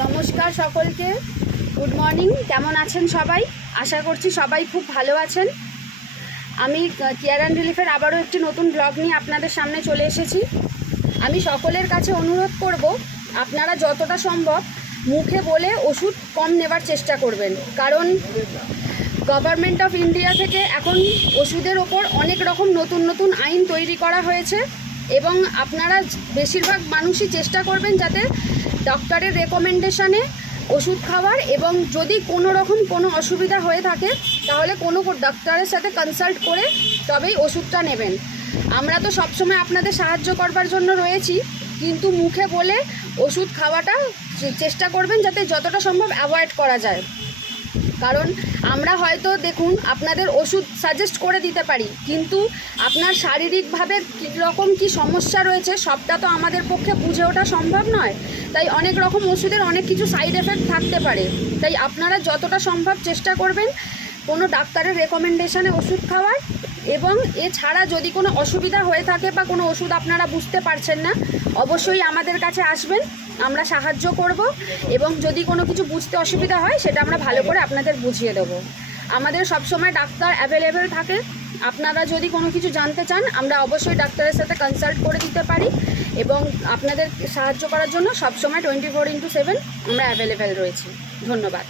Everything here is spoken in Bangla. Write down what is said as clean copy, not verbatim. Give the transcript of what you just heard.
নমস্কার সকলকে, গুড মর্নিং। কেমন আছেন সবাই? আশা করছি সবাই খুব ভালো আছেন। আমি কেয়ার অ্যান্ড রিলিফের আবারও একটি নতুন ব্লগ নিয়ে আপনাদের সামনে চলে এসেছি। আমি সকলের কাছে অনুরোধ করব, আপনারা যতটা সম্ভব মুখে বলে ওষুধ কম নেবার চেষ্টা করবেন, কারণ গভর্নমেন্ট অফ ইন্ডিয়া থেকে এখন ওষুধের ওপর অনেক রকম নতুন নতুন আইন তৈরি করা হয়েছে এবং আপনারা বেশিরভাগ মানুষই চেষ্টা করবেন যাতে ডক্টরের রেকমেন্ডেশনে ওষুধ খাওয়ার, এবং যদি কোনো রকম কোনো অসুবিধা হয়ে থাকে তাহলে কোনো ডক্টরের সাথে কনসাল্ট করে তবেই ওষুধটা নেবেন। আমরা তো সবসময় আপনাদের সাহায্য করবার জন্য রয়েছি, কিন্তু মুখে বলে ওষুধ খাওয়াটা চেষ্টা করবেন যাতে যতটা সম্ভব অ্যাভয়েড করা যায়। কারণ আমরা হয়তো দেখুন আপনাদের ওষুধ সাজেস্ট করে দিতে পারি, কিন্তু আপনার শারীরিকভাবে কীরকম কী সমস্যা রয়েছে সবটা তো আমাদের পক্ষে বুঝে ওঠা সম্ভব নয়। তাই অনেক রকম ওষুধের অনেক কিছু সাইড এফেক্ট থাকতে পারে। তাই আপনারা যতটা সম্ভব চেষ্টা করবেন কোনো ডাক্তারের রেকমেন্ডেশনে ওষুধ খাওয়ার, এবং এছাড়া যদি কোনো অসুবিধা হয়ে থাকে বা কোনো ওষুধ আপনারা বুঝতে পারছেন না, অবশ্যই আমাদের কাছে আসবেন, আমরা সাহায্য করব, এবং যদি কোনো কিছু বুঝতে অসুবিধা হয় সেটা আমরা ভালো করে আপনাদের বুঝিয়ে দেবো। আমাদের সবসময় ডাক্তার অ্যাভেলেবেল থাকে। আপনারা যদি কোনো কিছু জানতে চান আমরা অবশ্যই ডাক্তারের সাথে কনসাল্ট করে দিতে পারি, এবং আপনাদের সাহায্য করার জন্য সবসময় 24x7 আমরা অ্যাভেলেবেল রয়েছি। ধন্যবাদ।